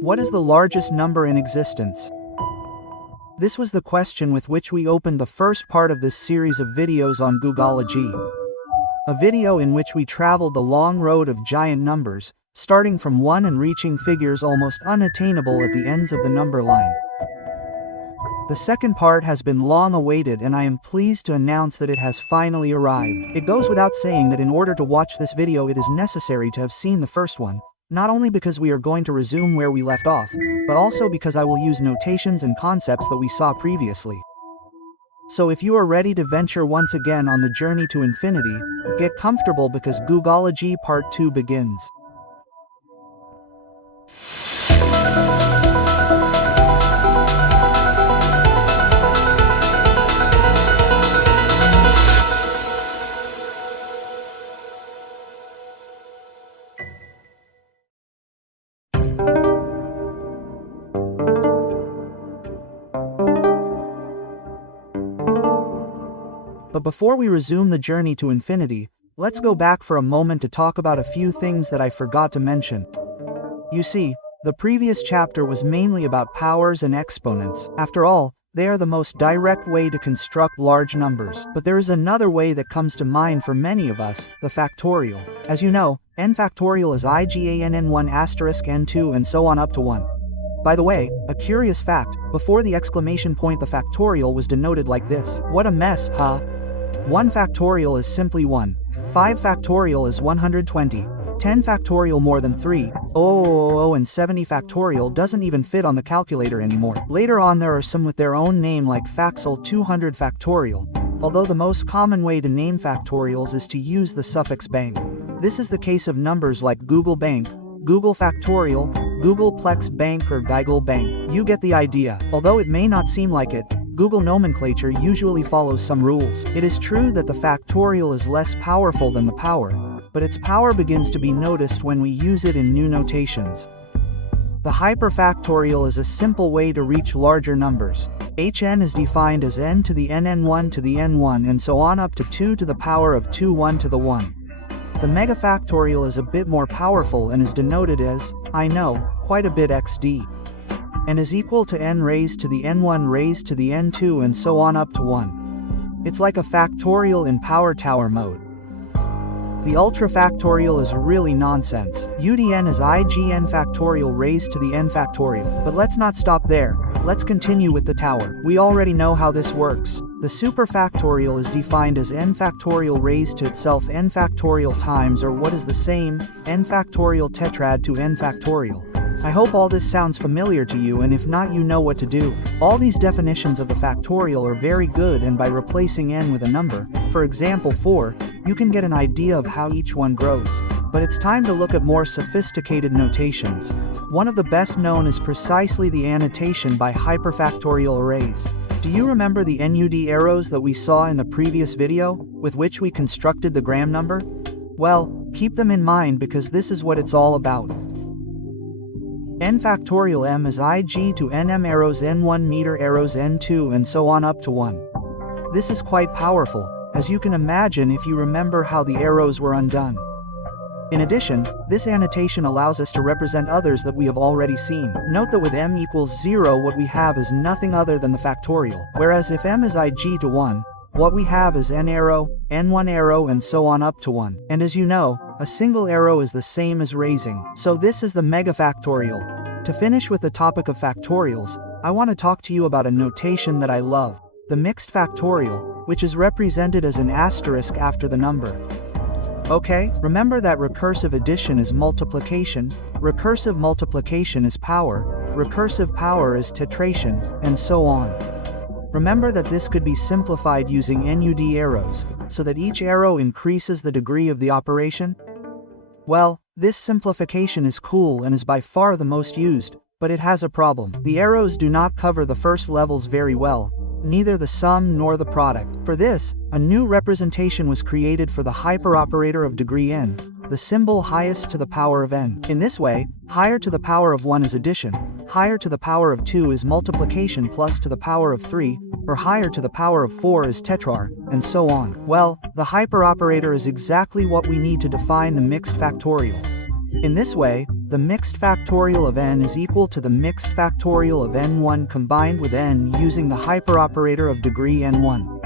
What is the largest number in existence? This was the question with which we opened the first part of this series of videos on Gugología. A video in which we traveled the long road of giant numbers, starting from 1 and reaching figures almost unattainable at the ends of the number line. The second part has been long awaited, and I am pleased to announce that it has finally arrived. It goes without saying that in order to watch this video it is necessary to have seen the first one, not only because we are going to resume where we left off, but also because I will use notations and concepts that we saw previously. So if you are ready to venture once again on the journey to infinity, get comfortable because Gugología Part 2 begins. But before we resume the journey to infinity, let's go back for a moment to talk about a few things that I forgot to mention. You see, the previous chapter was mainly about powers and exponents. After all, they are the most direct way to construct large numbers. But there is another way that comes to mind for many of us, the factorial. As you know, n factorial is IGANN1 asterisk n2 and so on up to 1. By the way, a curious fact, before the exclamation point the factorial was denoted like this. What a mess, huh? 1 factorial is simply 1, 5 factorial is 120, 10 factorial more than 3, and 70 factorial doesn't even fit on the calculator anymore. Later on there are some with their own name like Faxel 200 factorial, although the most common way to name factorials is to use the suffix bank. This is the case of numbers like Google Bank, Google Factorial, Googleplex Bank or Giggle Bank. You get the idea. Although it may not seem like it, Google nomenclature usually follows some rules. It is true that the factorial is less powerful than the power, but its power begins to be noticed when we use it in new notations. The hyperfactorial is a simple way to reach larger numbers. Hn is defined as n to the nn1 to the n1 and so on up to 2 to the power of 2 1 to the 1. The megafactorial is a bit more powerful and is denoted as, I know, quite a bit xd. And is equal to n raised to the n1 raised to the n2 and so on up to 1. It's like a factorial in power tower mode. The ultrafactorial is really nonsense. UDN is IGN factorial raised to the n factorial. But let's not stop there, let's continue with the tower. We already know how this works. The superfactorial is defined as n factorial raised to itself n factorial times, or what is the same, n factorial tetrad to n factorial. I hope all this sounds familiar to you, and if not, you know what to do. All these definitions of the factorial are very good, and by replacing n with a number, for example 4, you can get an idea of how each one grows. But it's time to look at more sophisticated notations. One of the best known is precisely the annotation by hyperfactorial arrays. Do you remember the NUD arrows that we saw in the previous video, with which we constructed the gram number? Well, keep them in mind because this is what it's all about. n factorial m is ig to nm arrows n1 meter arrows n2 and so on up to 1. This is quite powerful, as you can imagine if you remember how the arrows were undone. In addition, this annotation allows us to represent others that we have already seen. Note that with m equals 0 what we have is nothing other than the factorial, whereas if m is ig to 1, what we have is n arrow, n1 arrow and so on up to 1. And as you know, a single arrow is the same as raising. So this is the megafactorial. To finish with the topic of factorials, I want to talk to you about a notation that I love, the mixed factorial, which is represented as an asterisk after the number. Okay, remember that recursive addition is multiplication, recursive multiplication is power, recursive power is tetration, and so on. Remember that this could be simplified using NUD arrows, so that each arrow increases the degree of the operation? Well, this simplification is cool and is by far the most used, but it has a problem. The arrows do not cover the first levels very well, neither the sum nor the product. For this, a new representation was created for the hyperoperator of degree n, the symbol highest to the power of n. In this way, higher to the power of 1 is addition, higher to the power of 2 is multiplication plus to the power of 3, or higher to the power of 4 is tetrar, and so on. Well, the hyperoperator is exactly what we need to define the mixed factorial. In this way, the mixed factorial of n is equal to the mixed factorial of n1 combined with n using the hyperoperator of degree n1.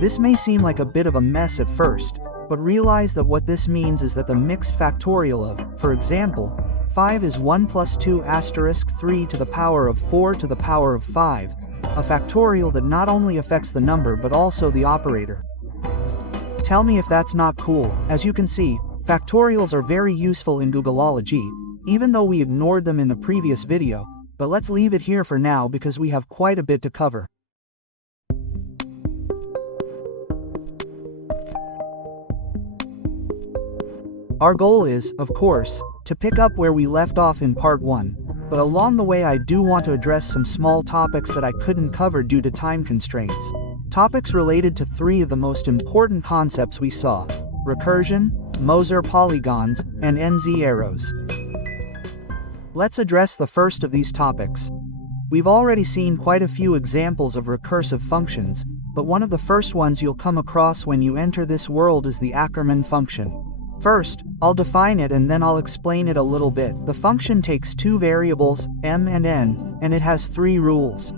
This may seem like a bit of a mess at first, but realize that what this means is that the mixed factorial of, for example, 5 is 1 plus 2 asterisk 3 to the power of 4 to the power of 5, a factorial that not only affects the number but also the operator. Tell me if that's not cool. As you can see, factorials are very useful in Gugolology, even though we ignored them in the previous video, but let's leave it here for now because we have quite a bit to cover. Our goal is, of course, to pick up where we left off in part 1, but along the way I do want to address some small topics that I couldn't cover due to time constraints. Topics related to 3 of the most important concepts we saw: recursion, Moser polygons, and NZ arrows. Let's address the first of these topics. We've already seen quite a few examples of recursive functions, but one of the first ones you'll come across when you enter this world is the Ackerman function. First, I'll define it and then I'll explain it a little bit. The function takes 2 variables, m and n, and it has 3 rules.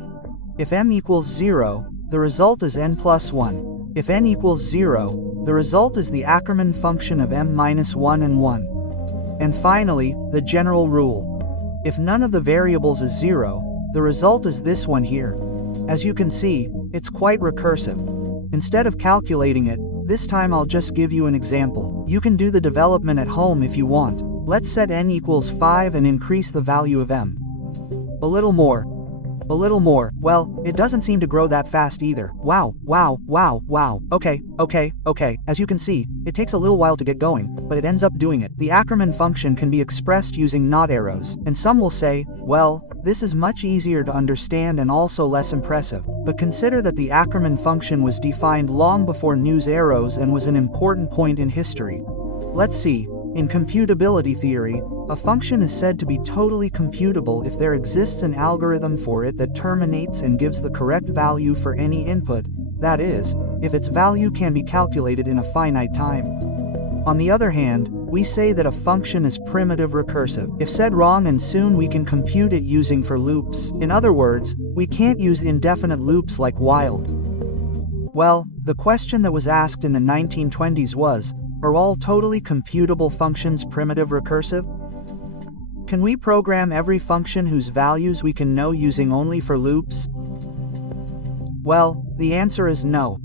If m equals 0, the result is n plus 1. If n equals 0, the result is the Ackerman function of m minus 1 and 1. And finally, the general rule. If none of the variables is 0, the result is this one here. As you can see, it's quite recursive. Instead of calculating it, this time I'll just give you an example. You can do the development at home if you want. Let's set n equals 5 and increase the value of m. A little more. Well, it doesn't seem to grow that fast either. Wow. Okay. As you can see, it takes a little while to get going, but it ends up doing it. The Ackerman function can be expressed using not arrows, and some will say, well, this is much easier to understand and also less impressive. But consider that the Ackerman function was defined long before news arrows and was an important point in history. Let's see. In computability theory, a function is said to be totally computable if there exists an algorithm for it that terminates and gives the correct value for any input, that is, if its value can be calculated in a finite time. On the other hand, we say that a function is primitive recursive if said wrong, and soon we can compute it using for loops. In other words, we can't use indefinite loops like while. Well, the question that was asked in the 1920s was, are all totally computable functions primitive recursive? Can we program every function whose values we can know using only for loops? Well, the answer is no.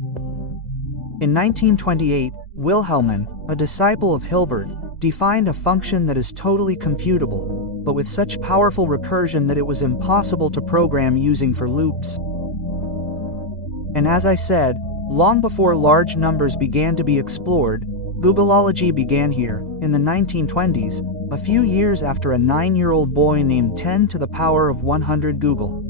In 1928, Wilhelm, a disciple of Hilbert, defined a function that is totally computable, but with such powerful recursion that it was impossible to program using for loops. And as I said, long before large numbers began to be explored, Gugolology began here, in the 1920s, a few years after a 9-year-old boy named 10 to the power of 100 Google.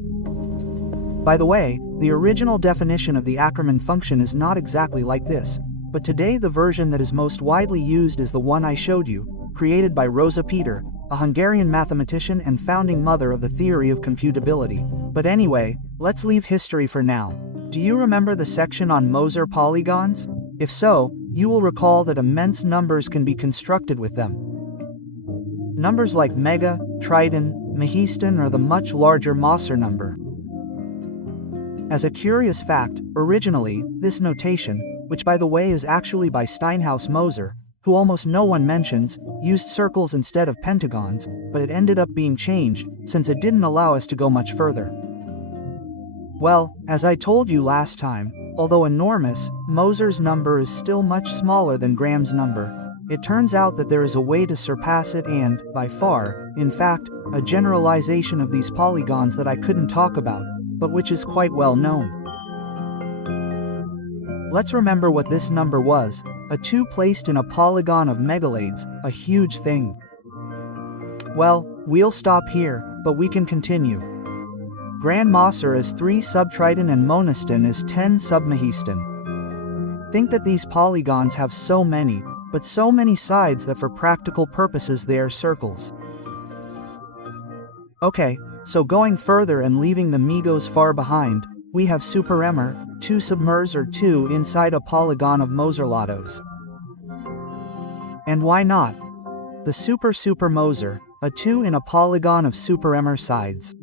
By the way, the original definition of the Ackerman function is not exactly like this, but today the version that is most widely used is the one I showed you, created by Rosa Peter, a Hungarian mathematician and founding mother of the theory of computability. But anyway, let's leave history for now. Do you remember the section on Moser polygons? If so, you will recall that immense numbers can be constructed with them. Numbers like mega, trident, mehiston, or the much larger Moser number. As a curious fact, originally, this notation, which by the way is actually by Steinhaus Moser, who almost no one mentions, used circles instead of pentagons, but it ended up being changed, since it didn't allow us to go much further. Well, as I told you last time, although enormous, Moser's number is still much smaller than Graham's number. It turns out that there is a way to surpass it and, by far, in fact, a generalization of these polygons that I couldn't talk about, but which is quite well known. Let's remember what this number was, a 2 placed in a polygon of megalades, a huge thing. Well, we'll stop here, but we can continue. Grand Moser is 3 subtrident and moniston is 10 submehiston. Think that these polygons have so many, but so many sides that for practical purposes they are circles. Okay, so going further and leaving the megos far behind, we have superemmer, 2 submers or 2 inside a polygon of Moser lados. And why not? The Supermoser, a 2 in a polygon of superemer sides.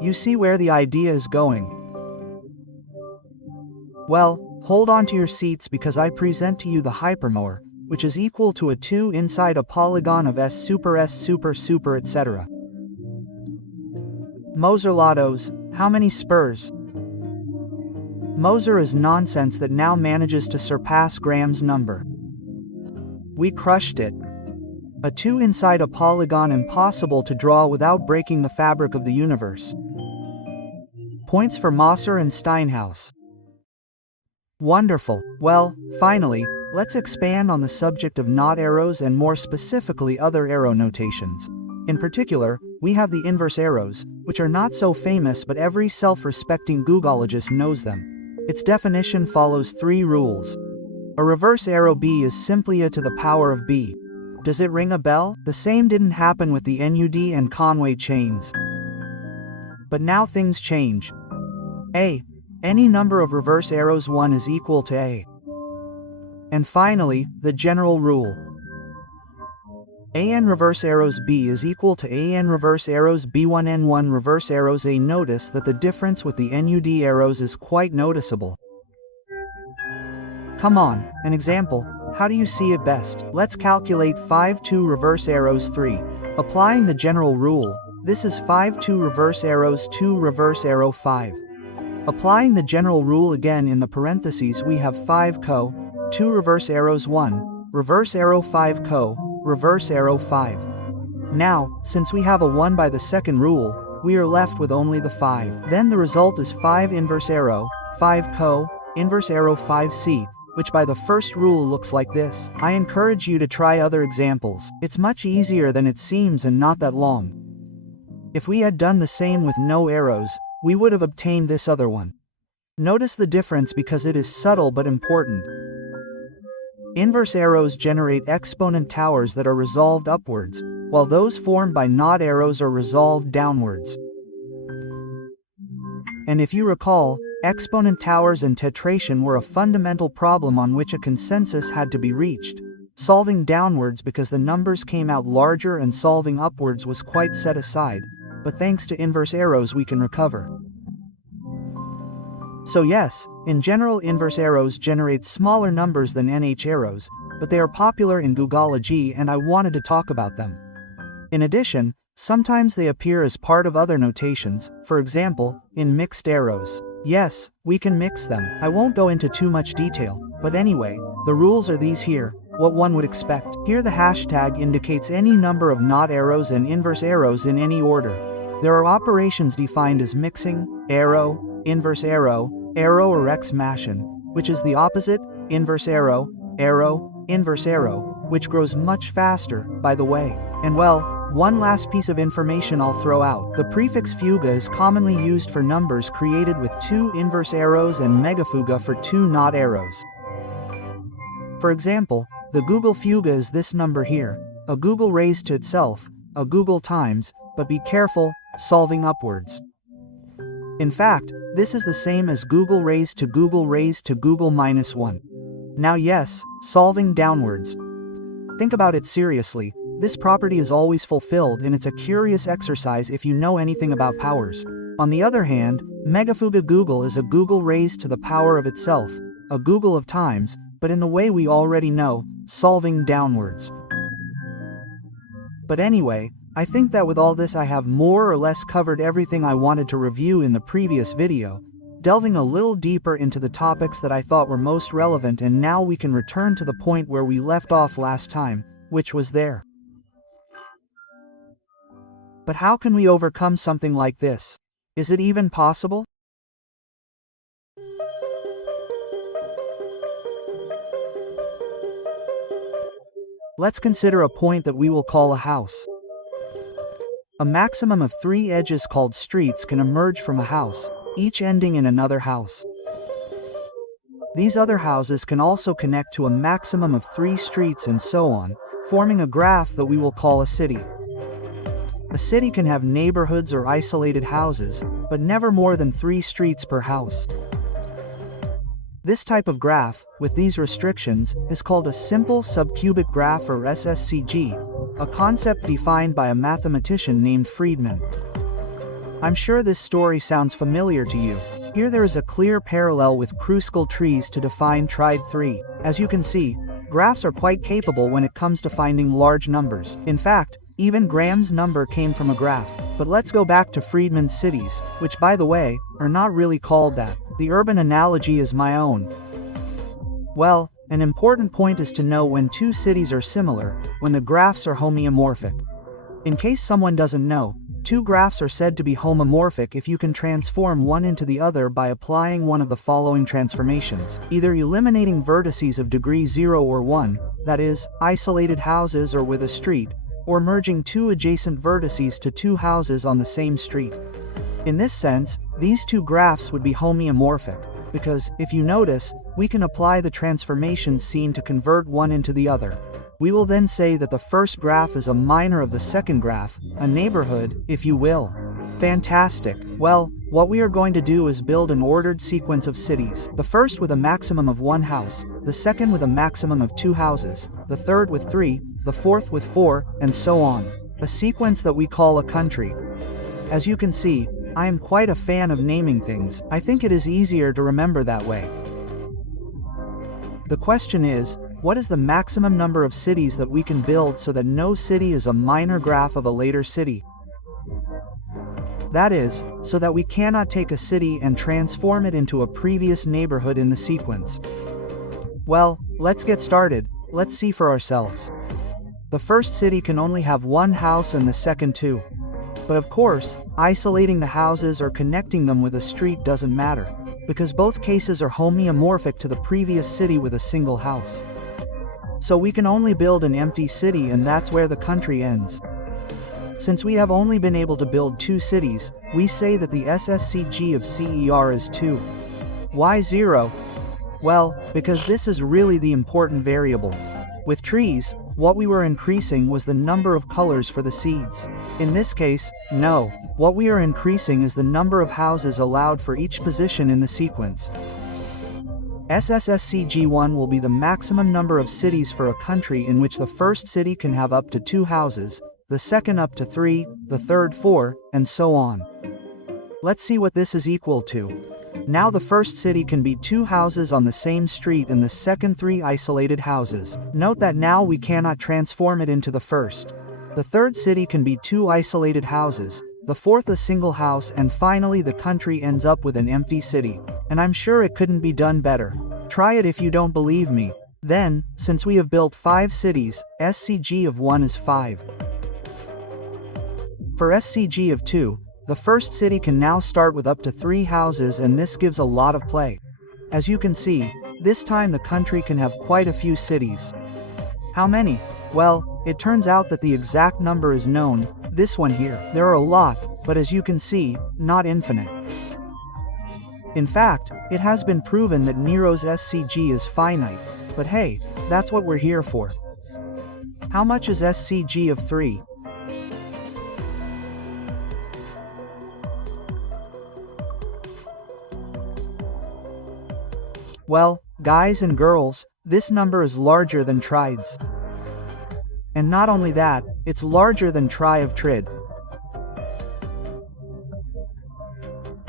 You see where the idea is going? Well, hold on to your seats because I present to you the Hypermoser, which is equal to a 2 inside a polygon of S super etc. Moser Lottos, how many spurs? Moser is nonsense that now manages to surpass Graham's number. We crushed it. A 2 inside a polygon impossible to draw without breaking the fabric of the universe. Points for Moser and Steinhaus. Wonderful. Well, finally, let's expand on the subject of not arrows and more specifically other arrow notations. In particular, we have the inverse arrows, which are not so famous but every self-respecting Gugologist knows them. Its definition follows 3 rules. A reverse arrow B is simply a to the power of B. Does it ring a bell? The same didn't happen with the NUD and Conway chains. But now things change. A. Any number of reverse arrows 1 is equal to A. And finally, the general rule. AN reverse arrows B is equal to AN reverse arrows B1 N1 reverse arrows A. Notice that the difference with the NUD arrows is quite noticeable. Come on, an example. How do you see it best? Let's calculate 5 2 reverse arrows 3. Applying the general rule, this is 5 2 reverse arrows 2 reverse arrow 5. Applying the general rule again in the parentheses we have 5 co, 2 reverse arrows 1, reverse arrow 5 co, reverse arrow 5. Now, since we have a 1 by the second rule, we are left with only the 5. Then the result is 5 inverse arrow, 5 co, inverse arrow 5c, which by the first rule looks like this. I encourage you to try other examples. It's much easier than it seems and not that long. If we had done the same with no arrows, we would have obtained this other one. Notice the difference because it is subtle but important. Inverse arrows generate exponent towers that are resolved upwards, while those formed by not arrows are resolved downwards. And if you recall, exponent towers and tetration were a fundamental problem on which a consensus had to be reached. Solving downwards because the numbers came out larger and solving upwards was quite set aside, but thanks to inverse arrows we can recover. So yes, in general inverse arrows generate smaller numbers than NH arrows, but they are popular in Gugología and I wanted to talk about them. In addition, sometimes they appear as part of other notations, for example, in mixed arrows. Yes, we can mix them. I won't go into too much detail, but anyway, the rules are these here, what one would expect. Here the hashtag indicates any number of not arrows and inverse arrows in any order. There are operations defined as mixing, arrow, inverse arrow, arrow or X-mation, which is the opposite, inverse arrow, arrow, inverse arrow, which grows much faster, by the way. And well, one last piece of information I'll throw out. The prefix fuga is commonly used for numbers created with 2 inverse arrows and megafuga for 2 not arrows. For example, the Google fuga is this number here, a Google raised to itself, a Google times, but be careful, solving upwards. In fact, this is the same as Google raised to Google minus 1. Now yes, solving downwards. Think about it seriously. This property is always fulfilled and it's a curious exercise if you know anything about powers. On the other hand, megafuga Google is a Google raised to the power of itself, a Google of times, but in the way we already know, solving downwards. But anyway, I think that with all this I have more or less covered everything I wanted to review in the previous video, delving a little deeper into the topics that I thought were most relevant, and now we can return to the point where we left off last time, which was there. But how can we overcome something like this? Is it even possible? Let's consider a point that we will call a house. A maximum of 3 edges called streets can emerge from a house, each ending in another house. These other houses can also connect to a maximum of 3 streets and so on, forming a graph that we will call a city. A city can have neighborhoods or isolated houses, but never more than 3 streets per house. This type of graph, with these restrictions, is called a simple subcubic graph or SSCG, a concept defined by a mathematician named Friedman. I'm sure this story sounds familiar to you. Here there is a clear parallel with Kruskal trees to define triad 3. As you can see, graphs are quite capable when it comes to finding large numbers. In fact, even Graham's number came from a graph. But let's go back to Friedman's cities, which by the way, are not really called that. The urban analogy is my own. Well, an important point is to know when two cities are similar, when the graphs are homeomorphic. In case someone doesn't know, two graphs are said to be homomorphic if you can transform one into the other by applying one of the following transformations. Either eliminating vertices of degree 0 or 1, that is, isolated houses or with a street, or merging two adjacent vertices to two houses on the same street. In this sense, these two graphs would be homeomorphic, because, if you notice, we can apply the transformations seen to convert one into the other. We will then say that the first graph is a minor of the second graph, a neighborhood, if you will. Fantastic. Well, what we are going to do is build an ordered sequence of cities, the first with a maximum of 1 house, the second with a maximum of 2 houses, the third with 3, the fourth with 4, and so on. A sequence that we call a country. As you can see, I am quite a fan of naming things. I think it is easier to remember that way. The question is, what is the maximum number of cities that we can build so that no city is a minor graph of a later city? That is, so that we cannot take a city and transform it into a previous neighborhood in the sequence. Well, let's get started. Let's see for ourselves. The first city can only have 1 house and the second 2. But of course, isolating the houses or connecting them with a street doesn't matter, because both cases are homeomorphic to the previous city with a single house. So we can only build an empty city, and that's where the country ends. Since we have only been able to build 2 cities, we say that the SSCG of CER is 2. Why 0? Well, because this is really the important variable. With trees, what we were increasing was the number of colors for the seeds. In this case, no. What we are increasing is the number of houses allowed for each position in the sequence. SSCG1 will be the maximum number of cities for a country in which the first city can have up to 2 houses, the second up to 3, the third 4, and so on. Let's see what this is equal to. Now the first city can be 2 houses on the same street and the second 3 isolated houses. Note that now we cannot transform it into the first. The third city can be 2 isolated houses, the fourth a single house, and finally the country ends up with an empty city. And I'm sure it couldn't be done better. Try it if you don't believe me. Then, since we have built 5 cities, SCG of 1 is 5. For SCG of 2, the first city can now start with up to 3 houses, and this gives a lot of play. As you can see, this time the country can have quite a few cities. How many? Well, it turns out that the exact number is known, this one here. There are a lot, but as you can see, not infinite. In fact, it has been proven that Nero's SCG is finite, but hey, that's what we're here for. How much is SCG of 3? Well, guys and girls, this number is larger than triads. And not only that, it's larger than tri of trid.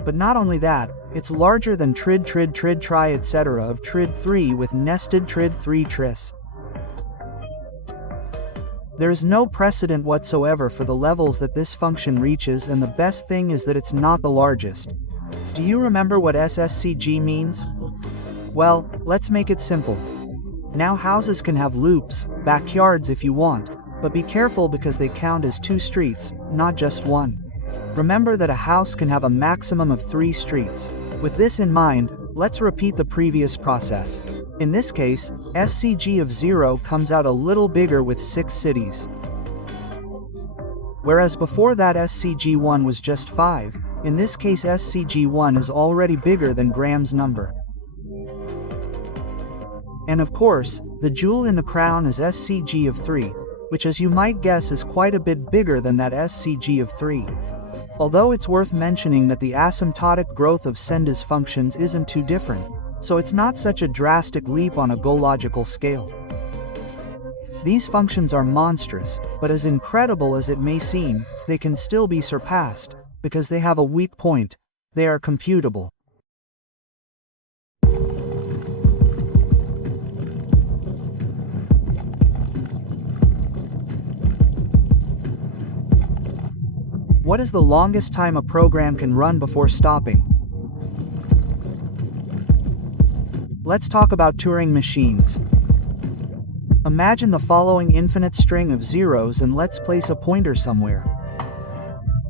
But not only that, it's larger than trid tri etc. of trid 3 with nested trid 3 tris. There is no precedent whatsoever for the levels that this function reaches, and the best thing is that it's not the largest. Do you remember what SSCG means? Well, let's make it simple. Now houses can have loops, backyards if you want, but be careful because they count as 2 streets, not just 1. Remember that a house can have a maximum of 3 streets. With this in mind, let's repeat the previous process. In this case, SCG of 0 comes out a little bigger with 6 cities. Whereas before that SCG1 was just 5, in this case SCG1 is already bigger than Graham's number. And of course, the jewel in the crown is SCG of 3, which as you might guess is quite a bit bigger than that SCG of 3. Although it's worth mentioning that the asymptotic growth of SENDA's functions isn't too different. so it's not such a drastic leap on a Gugological scale. These functions are monstrous, but as incredible as it may seem, they can still be surpassed, because they have a weak point: they are computable. What is the longest time a program can run before stopping? Let's talk about Turing machines. Imagine the following infinite string of zeros and let's place a pointer somewhere.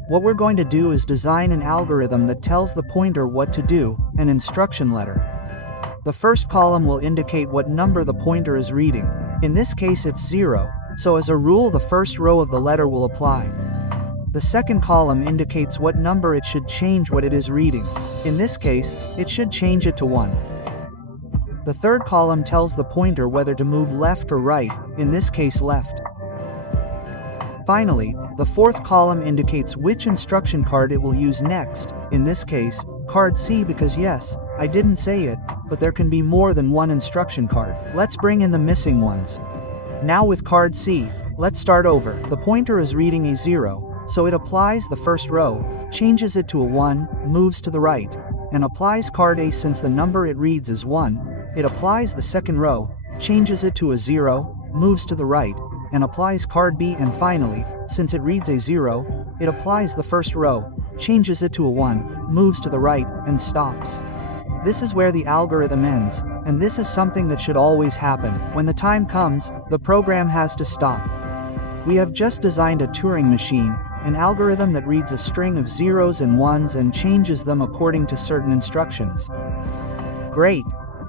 What we're going to do is design an algorithm that tells the pointer what to do, an instruction letter. The first column will indicate what number the pointer is reading. In this case it's 0, so as a rule the first row of the letter will apply. The second column indicates what number it should change what it is reading. In this case, it should change it to 1. The third column tells the pointer whether to move left or right, in this case left. Finally, the fourth column indicates which instruction card it will use next, in this case, card C, because yes, I didn't say it, but there can be more than one instruction card. Let's bring in the missing ones. Now with card C, let's start over. The pointer is reading a 0. So it applies the first row, changes it to a 1, moves to the right, and applies card A. Since the number it reads is 1, it applies the second row, changes it to a 0, moves to the right, and applies card B. And finally, since it reads a 0, it applies the first row, changes it to a 1, moves to the right, and stops. This is where the algorithm ends, and this is something that should always happen. When the time comes, the program has to stop. We have just designed a Turing machine, an algorithm that reads a string of zeros and ones and changes them according to certain instructions. Great!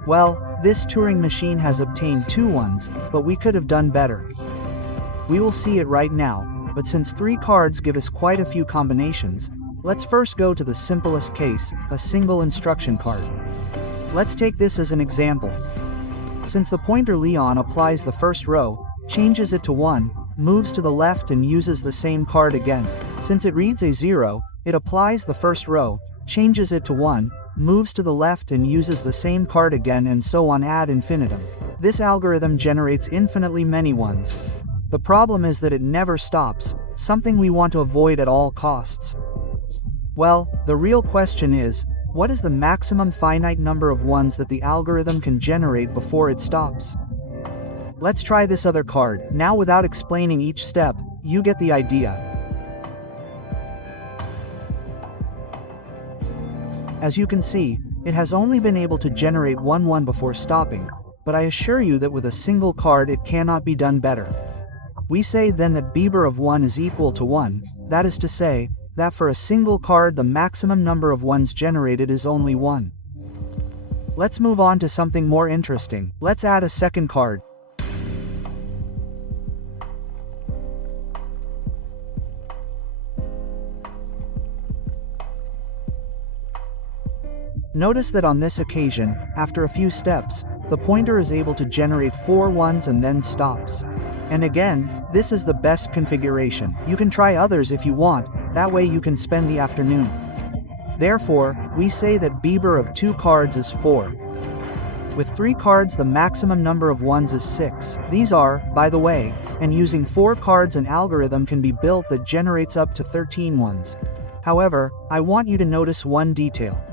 Well, this Turing machine has obtained 2 ones, but we could have done better. We will see it right now, but since 3 cards give us quite a few combinations, let's first go to the simplest case, a single instruction card. Let's take this as an example. Since the pointer Leon applies the first row, changes it to 1, moves to the left and uses the same card again. Since it reads a 0, it applies the first row, changes it to 1, moves to the left and uses the same card again, and so on ad infinitum. This algorithm generates infinitely many ones. The problem is that it never stops, something we want to avoid at all costs. Well, the real question is, what is the maximum finite number of ones that the algorithm can generate before it stops? Let's try this other card. Now, without explaining each step, you get the idea. As you can see, it has only been able to generate 1 before stopping, but I assure you that with a single card it cannot be done better. We say then that Beaver of 1 is equal to 1, that is to say, that for a single card the maximum number of ones generated is only 1. Let's move on to something more interesting. Let's add a second card. Notice that on this occasion, after a few steps, the pointer is able to generate 4 ones and then stops. And again, this is the best configuration. You can try others if you want, that way you can spend the afternoon. Therefore, we say that Beaver of 2 cards is 4. With 3 cards the maximum number of ones is 6. These are, by the way, and using 4 cards an algorithm can be built that generates up to 13 ones. However, I want you to notice one detail.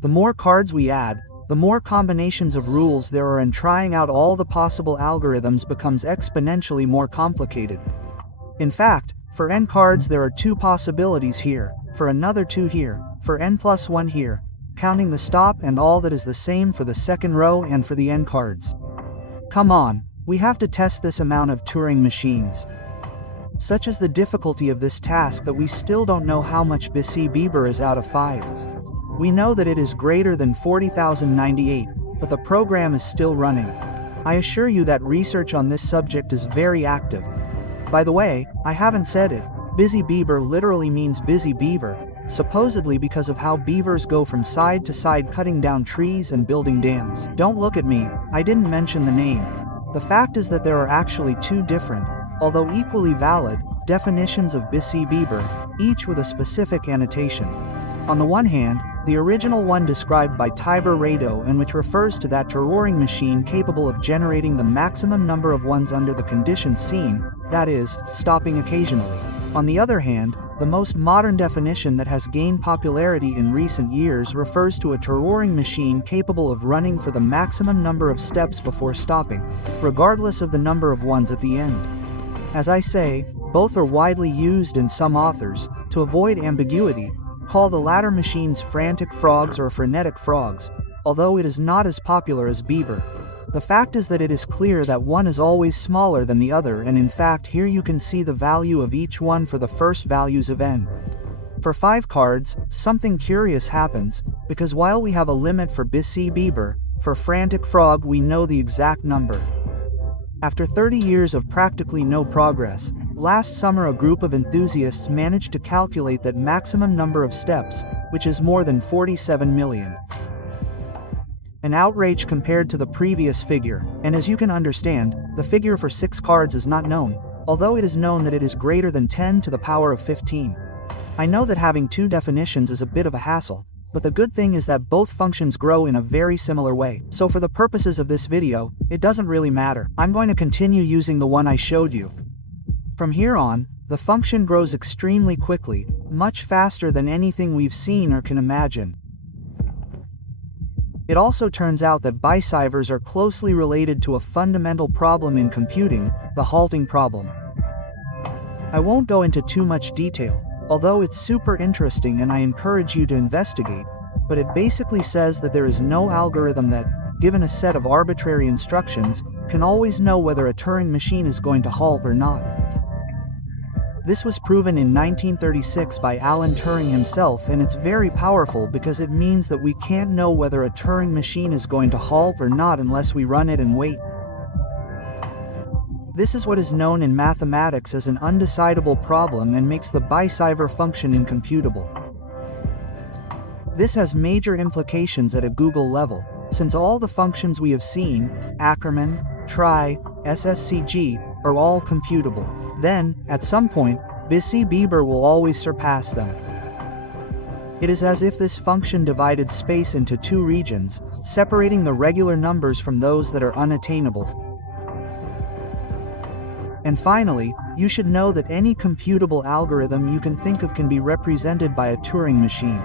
The more cards we add, the more combinations of rules there are, and trying out all the possible algorithms becomes exponentially more complicated. In fact, for n cards there are 2 possibilities here, for another 2 here, for n plus 1 here, counting the stop and all that is the same for the second row and for the n cards. Come on, we have to test this amount of Turing machines. Such is the difficulty of this task that we still don't know how much Beaver is out of 5. We know that it is greater than 40,098, but the program is still running. I assure you that research on this subject is very active. By the way, I haven't said it, Beaver literally means busy beaver, supposedly because of how beavers go from side to side cutting down trees and building dams. Don't look at me, I didn't mention the name. The fact is that there are actually 2 different, although equally valid, definitions of Beaver, each with a specific annotation. On the one hand, The original one described by Tibor Rayo, and which refers to that Turing machine capable of generating the maximum number of ones under the conditions seen, that is, stopping occasionally. On the other hand, the most modern definition that has gained popularity in recent years refers to a Turing machine capable of running for the maximum number of steps before stopping, regardless of the number of ones at the end. As I say, both are widely used, and some authors, to avoid ambiguity, call the latter machines frantic frogs or frenetic frogs, although it is not as popular as Beaver. The fact is that it is clear that one is always smaller than the other, and in fact here you can see the value of each one for the first values of n. For 5 cards, something curious happens, because while we have a limit for BC Beaver, for frantic frog we know the exact number. After 30 years of practically no progress, last summer a group of enthusiasts managed to calculate that maximum number of steps, which is more than 47 million. An outrage compared to the previous figure, and as you can understand, the figure for 6 cards is not known, although it is known that it is greater than 10 to the power of 15. I know that having 2 definitions is a bit of a hassle, but the good thing is that both functions grow in a very similar way, so for the purposes of this video, it doesn't really matter. I'm going to continue using the one I showed you. From here on, the function grows extremely quickly, much faster than anything we've seen or can imagine. It also turns out that bicivers are closely related to a fundamental problem in computing, the halting problem. I won't go into too much detail, although it's super interesting and I encourage you to investigate, but it basically says that there is no algorithm that, given a set of arbitrary instructions, can always know whether a Turing machine is going to halt or not. This was proven in 1936 by Alan Turing himself, and it's very powerful because it means that we can't know whether a Turing machine is going to halt or not unless we run it and wait. This is what is known in mathematics as an undecidable problem and makes the biciver function incomputable. This has major implications at a Google level, since all the functions we have seen, Ackerman, trae, SSCG, are all computable. Then, at some point, BC Beaver will always surpass them. It is as if this function divided space into 2 regions, separating the regular numbers from those that are unattainable. And finally, you should know that any computable algorithm you can think of can be represented by a Turing machine.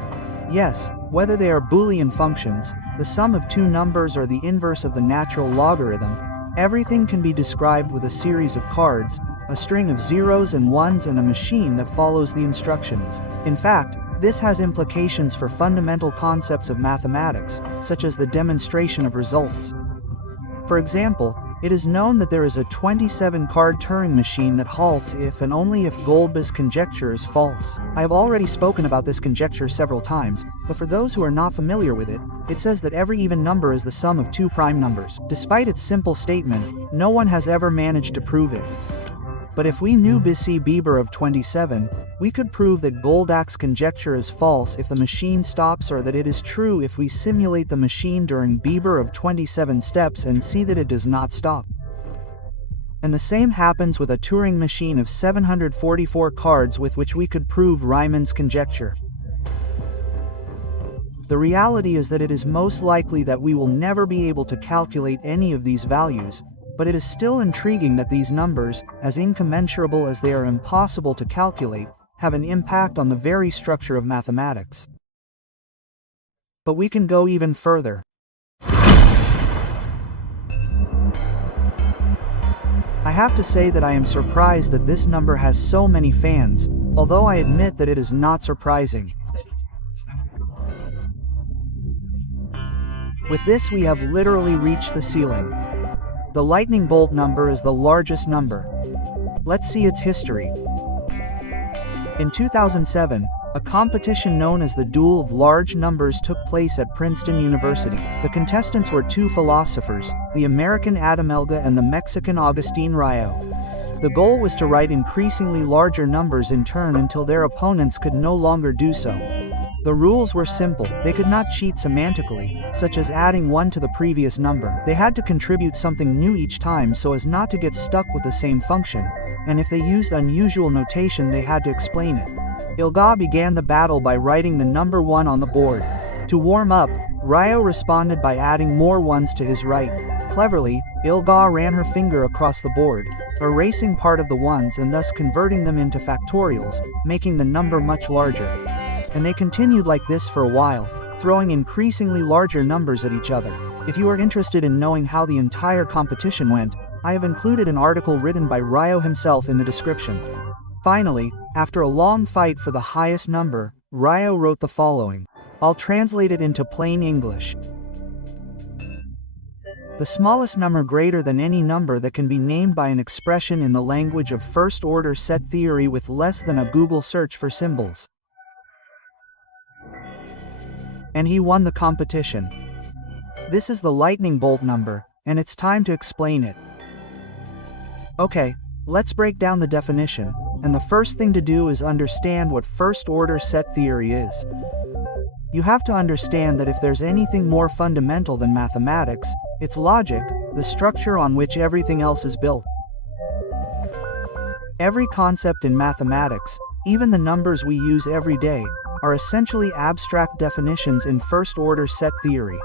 Yes, whether they are Boolean functions, the sum of 2 numbers, or the inverse of the natural logarithm, everything can be described with a series of cards, a string of zeros and ones, and a machine that follows the instructions. In fact, this has implications for fundamental concepts of mathematics, such as the demonstration of results. For example, it is known that there is a 27-card Turing machine that halts if and only if Goldbach's conjecture is false. I have already spoken about this conjecture several times, but for those who are not familiar with it, it says that every even number is the sum of 2 prime numbers. Despite its simple statement, no one has ever managed to prove it. But if we knew BC Beaver of 27, we could prove that Goldbach's conjecture is false if the machine stops, or that it is true if we simulate the machine during Beaver of 27 steps and see that it does not stop. And the same happens with a Turing machine of 744 cards with which we could prove Riemann's conjecture. The reality is that it is most likely that we will never be able to calculate any of these values, but it is still intriguing that these numbers, as incommensurable as they are impossible to calculate, have an impact on the very structure of mathematics. But we can go even further. I have to say that I am surprised that this number has so many fans, although I admit that it is not surprising. With this we have literally reached the ceiling. The lightning bolt number is the largest number. Let's see its history. In 2007, a competition known as the Duel of Large Numbers took place at Princeton University. The contestants were 2 philosophers, the American Adam Elga and the Mexican Agustin Rayo. The goal was to write increasingly larger numbers in turn until their opponents could no longer do so. The rules were simple. They could not cheat semantically, such as adding 1 to the previous number. They had to contribute something new each time so as not to get stuck with the same function, and if they used unusual notation they had to explain it. Elga began the battle by writing the number 1 on the board. To warm up, Rayo responded by adding more ones to his right. Cleverly, Ilga ran her finger across the board, erasing part of the ones and thus converting them into factorials, making the number much larger. And they continued like this for a while, throwing increasingly larger numbers at each other. If you are interested in knowing how the entire competition went, I have included an article written by Rayo himself in the description. Finally, after a long fight for the highest number, Rayo wrote the following. I'll translate it into plain English. The smallest number greater than any number that can be named by an expression in the language of first-order set theory with less than a Google search for symbols. And he won the competition. This is the lightning bolt number, and it's time to explain it. Okay, let's break down the definition, and the first thing to do is understand what first-order set theory is. You have to understand that if there's anything more fundamental than mathematics, it's logic, the structure on which everything else is built. Every concept in mathematics, even the numbers we use every day, are essentially abstract definitions in first-order set theory.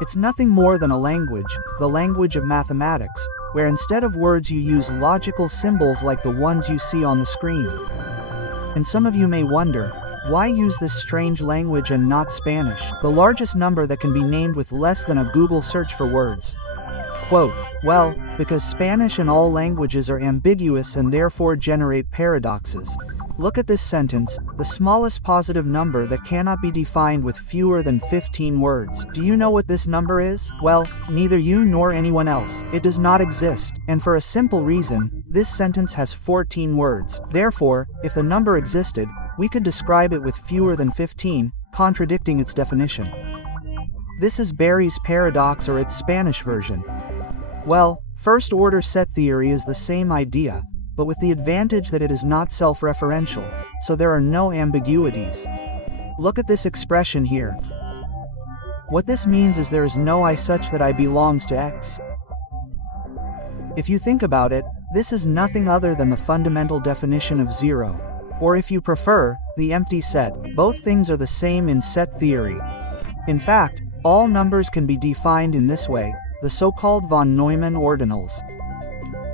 It's nothing more than a language, the language of mathematics, where instead of words you use logical symbols like the ones you see on the screen. And some of you may wonder, why use this strange language and not Spanish, the largest number that can be named with less than a Google search for words? Quote, well, because Spanish and all languages are ambiguous and therefore generate paradoxes. Look at this sentence, the smallest positive number that cannot be defined with fewer than 15 words. Do you know what this number is? Well, neither you nor anyone else. It does not exist, and for a simple reason, this sentence has 14 words. Therefore, if the number existed, we could describe it with fewer than 15, contradicting its definition. This is Berry's paradox or its Spanish version. Well, first-order set theory is the same idea, but with the advantage that it is not self-referential, so there are no ambiguities. Look at this expression here. What this means is there is no I such that I belongs to X. If you think about it, this is nothing other than the fundamental definition of zero. Or if you prefer, the empty set. Both things are the same in set theory. In fact, all numbers can be defined in this way, the so-called von Neumann ordinals.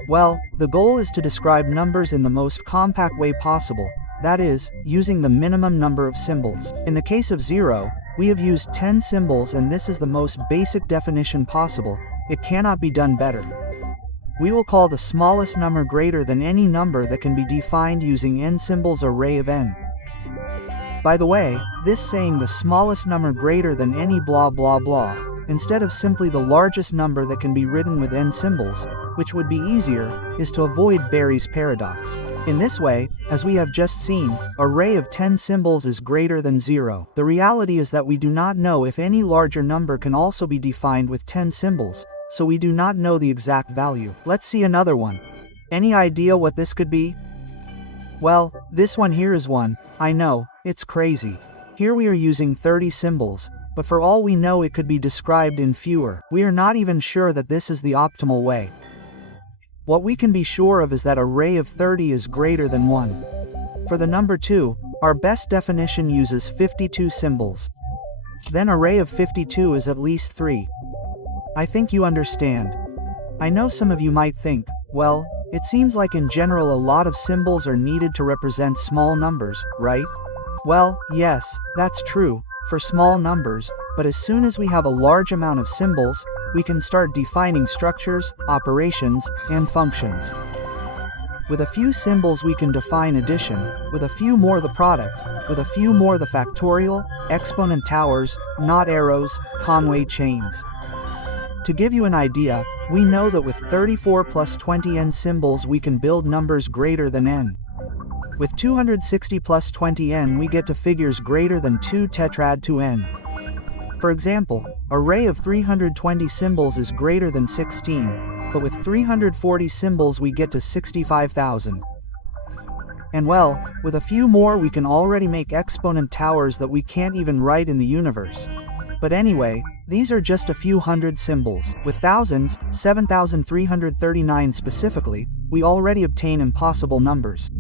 Well, the goal is to describe numbers in the most compact way possible, that is, using the minimum number of symbols. In the case of 0, we have used 10 symbols and this is the most basic definition possible, it cannot be done better. We will call the smallest number greater than any number that can be defined using n symbols array of n. By the way, this saying the smallest number greater than any blah blah blah, instead of simply the largest number that can be written with n symbols, which would be easier, is to avoid Berry's paradox. In this way, as we have just seen, array of 10 symbols is greater than 0. The reality is that we do not know if any larger number can also be defined with 10 symbols, so we do not know the exact value. Let's see another one. Any idea what this could be? Well, this one here is one. I know, it's crazy. Here we are using 30 symbols, but for all we know it could be described in fewer. We are not even sure that this is the optimal way. What we can be sure of is that array of 30 is greater than 1. For the number 2, our best definition uses 52 symbols. Then array of 52 is at least 3. I think you understand. I know some of you might think, well, it seems like in general a lot of symbols are needed to represent small numbers, right? Well, yes, that's true, for small numbers, but as soon as we have a large amount of symbols, we can start defining structures, operations, and functions. With a few symbols we can define addition, with a few more the product, with a few more the factorial, exponent towers, not arrows, Conway chains. To give you an idea, we know that with 34 plus 20 n symbols we can build numbers greater than n. With 260 plus 20 n we get to figures greater than 2 tetrad to n. For example, array of 320 symbols is greater than 16, but with 340 symbols we get to 65,000. And well, with a few more we can already make exponent towers that we can't even write in the universe. But anyway, these are just a few hundred symbols. With thousands, 7,339 specifically, we already obtain impossible numbers.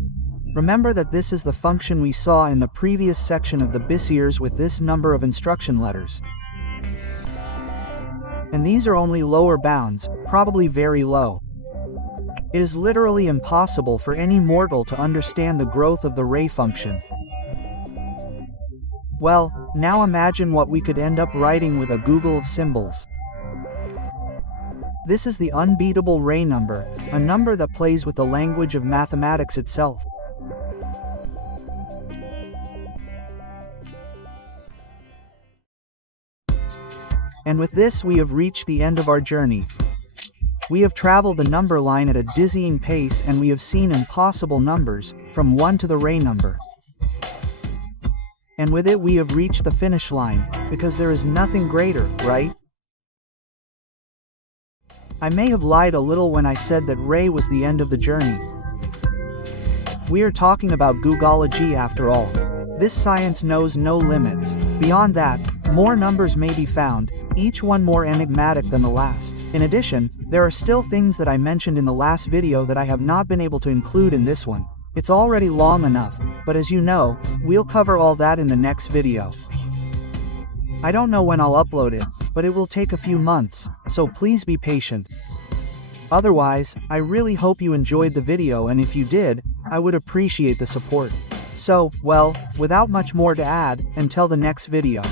Remember that this is the function we saw in the previous section of the Béziers with this number of instruction letters. And these are only lower bounds, probably very low. It is literally impossible for any mortal to understand the growth of the ray function. Well, now imagine what we could end up writing with a Google of symbols. This is the unbeatable ray number, a number that plays with the language of mathematics itself. And with this we have reached the end of our journey. We have traveled the number line at a dizzying pace and we have seen impossible numbers, from 1 to the ray number. And with it we have reached the finish line, because there is nothing greater, right? I may have lied a little when I said that ray was the end of the journey. We are talking about Gugología after all. This science knows no limits. Beyond that, more numbers may be found, each one more enigmatic than the last. In addition, there are still things that I mentioned in the last video that I have not been able to include in this one. It's already long enough, but as you know, we'll cover all that in the next video. I don't know when I'll upload it, but it will take a few months, so please be patient. Otherwise, I really hope you enjoyed the video, and if you did, I would appreciate the support. So, well, without much more to add, until the next video.